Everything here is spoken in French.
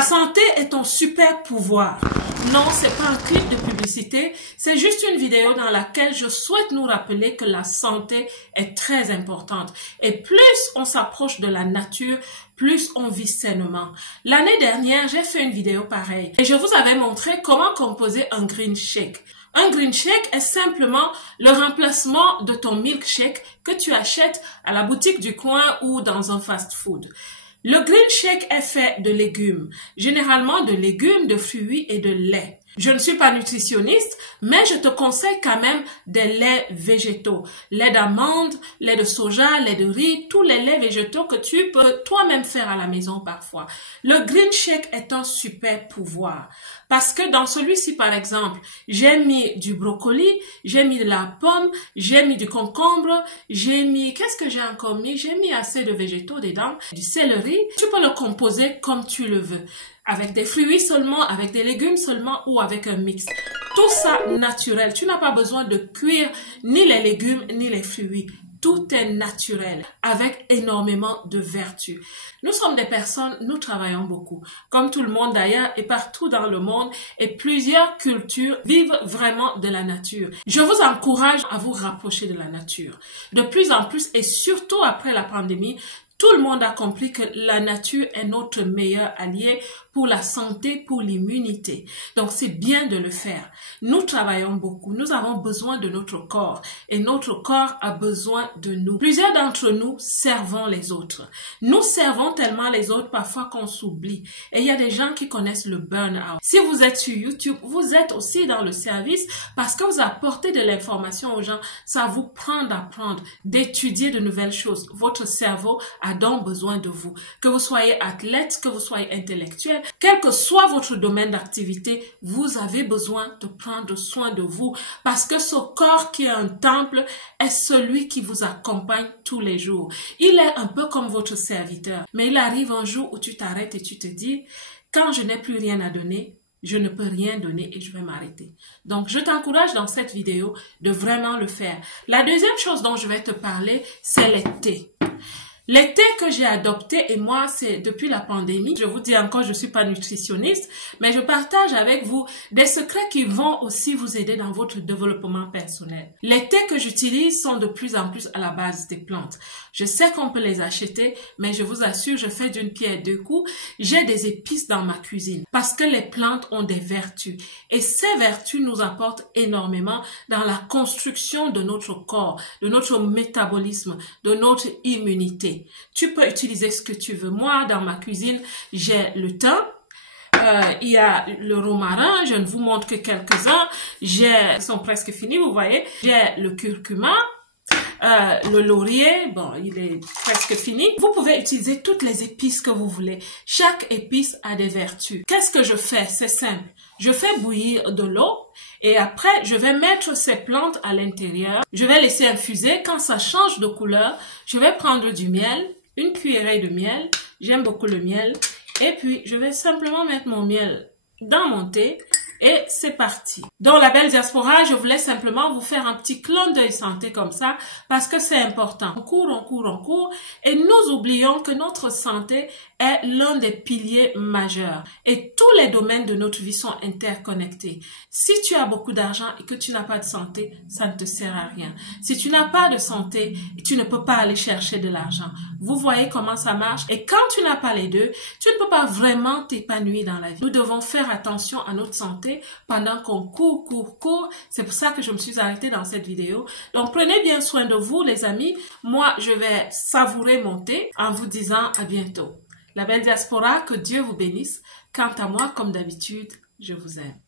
Ta santé est ton super pouvoir. Non, c'est pas un clip de publicité, c'est juste une vidéo dans laquelle je souhaite nous rappeler que la santé est très importante. Et plus on s'approche de la nature, plus on vit sainement. L'année dernière, j'ai fait une vidéo pareille et je vous avais montré comment composer un green shake. Un green shake est simplement le remplacement de ton milkshake que tu achètes à la boutique du coin ou dans un fast-food. Le green shake est fait de légumes, généralement de légumes, de fruits et de lait. Je ne suis pas nutritionniste, mais je te conseille quand même des laits végétaux. Lait d'amande, lait de soja, lait de riz, tous les laits végétaux que tu peux toi-même faire à la maison parfois. Le green shake est un super pouvoir. Parce que dans celui-ci, par exemple, j'ai mis du brocoli, j'ai mis de la pomme, j'ai mis du concombre, j'ai mis, qu'est-ce que j'ai encore mis? J'ai mis assez de végétaux dedans, du céleri. Tu peux le composer comme tu le veux. Avec des fruits seulement, avec des légumes seulement ou avec un mix. Tout ça naturel. Tu n'as pas besoin de cuire ni les légumes ni les fruits. Tout est naturel, avec énormément de vertus. Nous sommes des personnes, nous travaillons beaucoup, comme tout le monde d'ailleurs et partout dans le monde, et plusieurs cultures vivent vraiment de la nature. Je vous encourage à vous rapprocher de la nature. De plus en plus, et surtout après la pandémie, tout le monde a compris que la nature est notre meilleur allié pour la santé, pour l'immunité. Donc, c'est bien de le faire. Nous travaillons beaucoup. Nous avons besoin de notre corps et notre corps a besoin de nous. Plusieurs d'entre nous servons les autres. Nous servons tellement les autres parfois qu'on s'oublie. Et il y a des gens qui connaissent le burn-out. Si vous êtes sur YouTube, vous êtes aussi dans le service parce que vous apportez de l'information aux gens. Ça vous prend d'apprendre, d'étudier de nouvelles choses. Votre cerveau a donc besoin de vous. Que vous soyez athlète, que vous soyez intellectuel, quel que soit votre domaine d'activité, vous avez besoin de prendre soin de vous parce que ce corps qui est un temple est celui qui vous accompagne tous les jours. Il est un peu comme votre serviteur, mais il arrive un jour où tu t'arrêtes et tu te dis, quand je n'ai plus rien à donner, je ne peux rien donner et je vais m'arrêter. Donc, je t'encourage dans cette vidéo de vraiment le faire. La deuxième chose dont je vais te parler, c'est les thés. Les thés que j'ai adoptés, et moi, c'est depuis la pandémie, je vous dis encore, je suis pas nutritionniste, mais je partage avec vous des secrets qui vont aussi vous aider dans votre développement personnel. Les thés que j'utilise sont de plus en plus à la base des plantes. Je sais qu'on peut les acheter, mais je vous assure, je fais d'une pierre deux coups. J'ai des épices dans ma cuisine parce que les plantes ont des vertus. Et ces vertus nous apportent énormément dans la construction de notre corps, de notre métabolisme, de notre immunité. Tu peux utiliser ce que tu veux. Moi, dans ma cuisine, j'ai le thym, il y a le romarin, je ne vous montre que quelques-uns. Ils sont presque finis, vous voyez. J'ai le curcuma, le laurier, bon, il est presque fini. Vous pouvez utiliser toutes les épices que vous voulez. Chaque épice a des vertus. Qu'est-ce que je fais? C'est simple. Je fais bouillir de l'eau et après, je vais mettre ces plantes à l'intérieur. Je vais laisser infuser. Quand ça change de couleur, je vais prendre du miel, une cuillerée de miel. J'aime beaucoup le miel. Et puis, je vais simplement mettre mon miel dans mon thé. Et c'est parti. Dans la belle diaspora, je voulais simplement vous faire un petit clin d'œil santé comme ça parce que c'est important. On court et nous oublions que notre santé est l'un des piliers majeurs et tous les domaines de notre vie sont interconnectés. Si tu as beaucoup d'argent et que tu n'as pas de santé, ça ne te sert à rien. Si tu n'as pas de santé, tu ne peux pas aller chercher de l'argent. Vous voyez comment ça marche? Et quand tu n'as pas les deux, tu ne peux pas vraiment t'épanouir dans la vie. Nous devons faire attention à notre santé pendant qu'on court. C'est pour ça que je me suis arrêtée dans cette vidéo. Donc, prenez bien soin de vous, les amis. Moi, je vais savourer mon thé en vous disant à bientôt. La belle diaspora, que Dieu vous bénisse. Quant à moi, comme d'habitude, je vous aime.